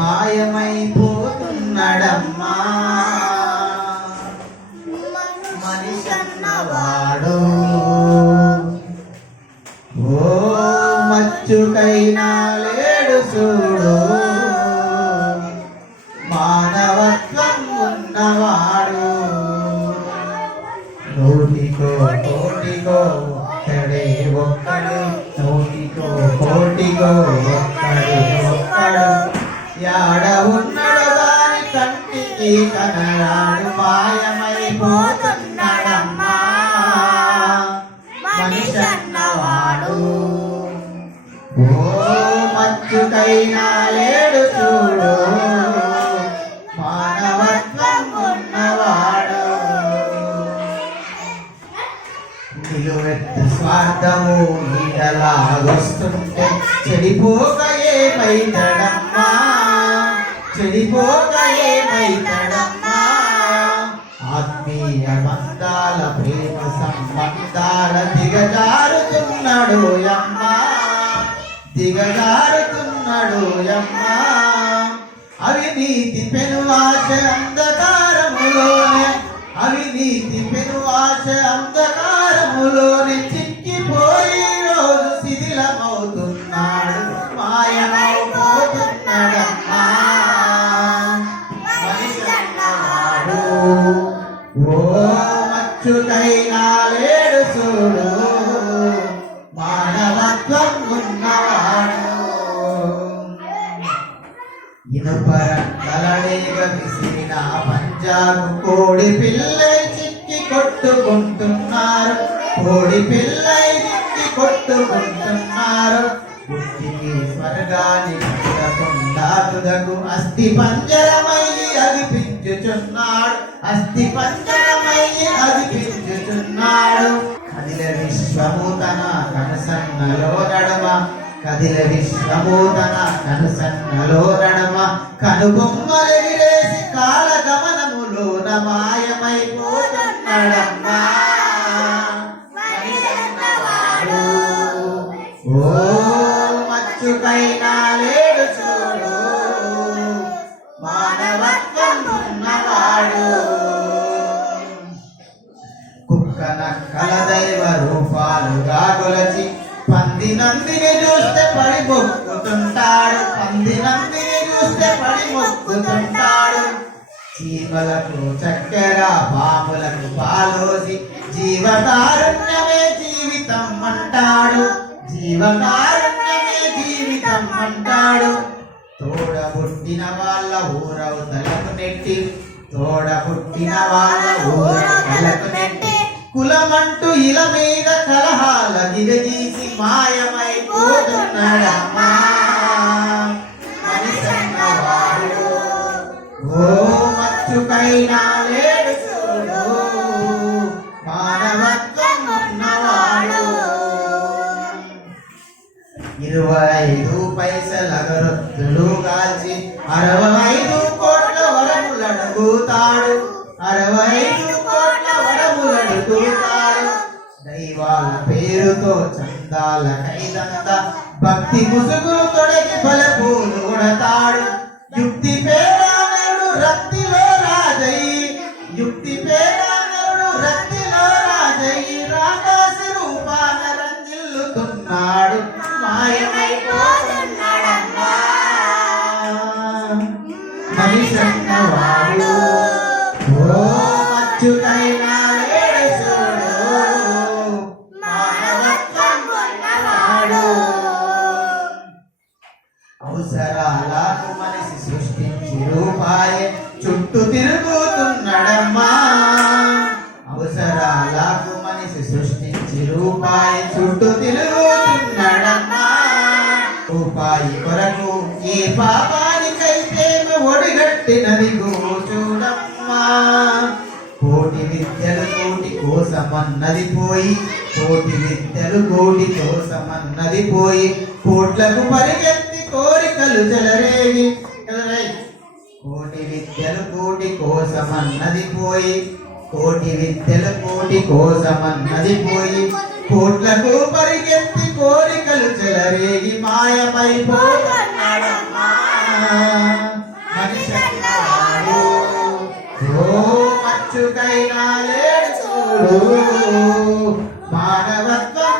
మాయమైపోతున్నాడమ్మా మనిషన్నవాడు. ఓ మచ్చుకైనా లేడు చూడు. మానవత్వం ఉన్నవాడు. నూటికో కోటికో ఒక్కడే ఒక్కడు. నూటికో కోటికో ఒక్కడే. యాడ ఉన్నాడు దాని కంటికి కనరాడు మాయమైపోతున్నాడమ్మా మనిషన్నవాడు. ఓ మచ్చుకైనా లేడు చూడు. మానవత్వం ఉన్నవాడు. నిలువెత్తు స్వార్థము నీడలాగొస్తుంటే చెడిపోక ఏమైతడమ్మా చెడిపోక ఏమైతడమ్మా ఆత్మీయ బంధాల ప్రేమ సంబంధాల దిగజారుతున్నాడు అమ్మా దిగజారుతున్నాడు అమ్మా అవినీతి పెనువాచ అంధకారములోనే అవినీతి పెనువాచ అంధకారములోనే ఇనుపర కలడేగ విసిరిన పంజాబు కోడి పిల్లై చిక్కి కొట్టుకుంటున్నారు కోడి పిల్లై చిక్కి కొట్టుకుంటున్నారు పుట్టికి స్వర్గాన్ని చూడకుండా తుదకు అస్థి పంజరమయ్యి అనిపించుచున్నాడు అస్థి పంజరమయ్యి అనిపించుచున్నాడు కదిల విశ్వము తన కనసన్నలో నడమ. కదిల విశ్వము తన కనసన్నలో నడమ కనుబొమ్మలెగిరేసి కాల గమనములోన పంది నందిని చూస్తే పడి మొక్కుతుంటాడు. పంది నందిని చూస్తే పడి మొక్కుతుంటాడు. చీమలకు చక్కెర పాములకు పాలోసి జీవకారుణ్యమే జీవితం అంటాడు జీవకారుణ్యమే జీవితం అంటాడు తోడ పుట్టిన వాళ్ళ ఊరవతలకు నెట్టి తోడ పుట్టిన వాళ్ళ ఊరవతలకు నెట్టి కులమంటూ ఇల మీద కలహాల దిగజీసి మాయమైపోతున్నాడమ్మా ఓ మచ్చుకైనా లేడు చూడు. మానవత్వం ఉన్నవాడు. ఇరవై ఐదు పైసల గరొత్తులు కాల్చి అరవై ఐదు కోట్ల వరములు అడుగుతాడు అరవై ఐదు పేరుతో చందాల కైదంత భక్తి ముసుగులు తొడగి బలపూలు కొడతాడు యుక్తి పేరానడు రక్తిలో రాజయ్యి యుక్తి పేరానడు రక్తిలో రాజయ్యి రాకాసి రూపాన రంజిల్లుతున్నాడు. మాయమైపోతున్నాడమ్మా. మనిషన్నవాడు ఓ మచ్చుకైనా అవసరాలకు మనిషి సృష్టించి రూపాయి చుట్టూ తిరుగుతున్నాడమ్మా అవసరాలకు మనిషి సృష్టించి రూపాయి చుట్టూ తిరుగుతున్నాడమ్మా రూపాయి కొరకు ఏ పాపానికైతే ఒడిగట్టినది చూడమ్మా. కోటి విద్యలు కోటి కోసమన్నది పోయి కోటి విద్యలు కోటి కోసమన్నది పోయి కోట్లకు పరిగెత్తి కోరికలు జలరేగి కోటి విద్యలు కోటి కోసమన్నది పోయి కోటి విద్యలు కోటి కోసమన్నది పోయి కోట్లకు పరిగెత్తి కోరికలు చెలరేగి మాయపై మచ్చుకైనా మానవత్వం